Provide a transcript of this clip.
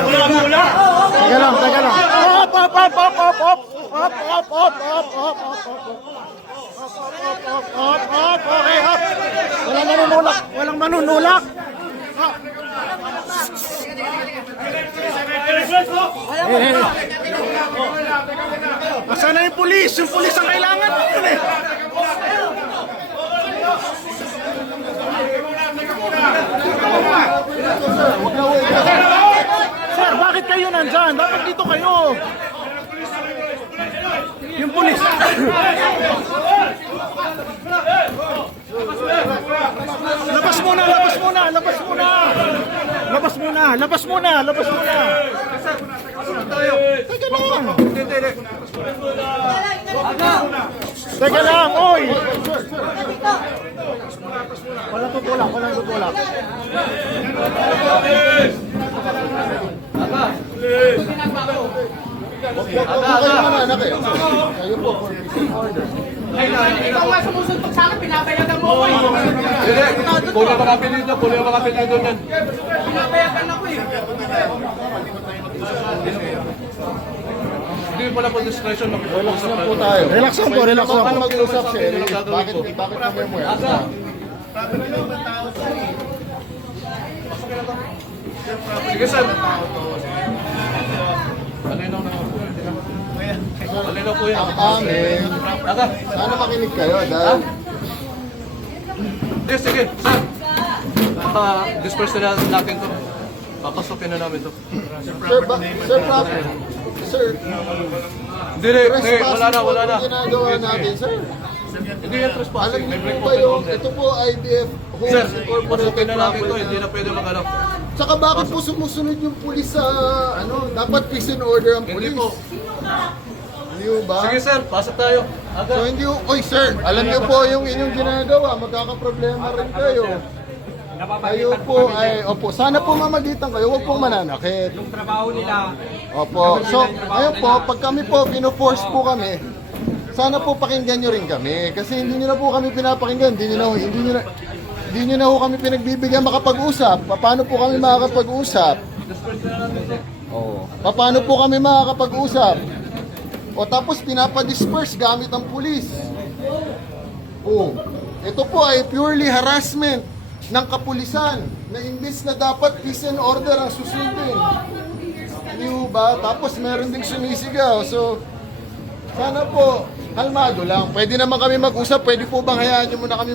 Wala muna. Teka lang. Okay, hop. Walang manunulak. Asan na yung pulis? Yung pulis ang kailangan yun eh. Sir, bakit kayo nandyan? Dapat dito kayo. Yung pulis. Labas muna. Teka lang, oy. Walang tutulak. Ikaw nga sumusuntok sa akin, pinapayagan mo ako eh. Kulang mga apelido dyan. Pinapayagan ako eh. Hindi pala po discretion. Relax lang po tayo. Relax lang po. Paano mag-usap siya? Bakit kami mo yan? Sige, sir. Malinaw na po. Malinaw po yan. Ang amin. Sana makinig kayo dahil Sige, sir. Disperse na natin to. Papasukin na namin to. Sir, Hindi, wala na. ginagawa natin, sir. Hindi yan trespassing. Alam May niyo break po ba yung, order. ito po IBF Sir, Homes Incorporated pasukin na natin to. property. Hindi na pwede mag-alap. Tsaka bakit po sumusunod yung pulis sa, dapat peace and order ang Hindi pulis. po. Hindi po ba? Sige, sir. Pasok tayo. So hindi po, oy sir, alam niyo po yung inyong ginagawa, magkakaproblema rin kayo. Kayo po ay, opo, sana po mamagitan kayo, huwag pong mananakit. Yung trabaho nila, Opo, so ayun po, pag kami po, pino-force po kami, sana po pakinggan nyo rin kami. Kasi hindi nyo na po kami pinapakinggan, hindi nyo na po kami pinagbibigyan makapag-usap. Paano po kami makakapag-usap? Paano po kami makakapag-usap? O tapos pinapadisperse gamit ang pulis. Ito po ay purely harassment ng kapulisan na imbis na dapat peace and order ang susundin. Hindi ba? Tapos meron ding sumisigaw. So, sana po, kalmado lang. Pwede naman kami mag-usap. Pwede po bang hayaan nyo muna kami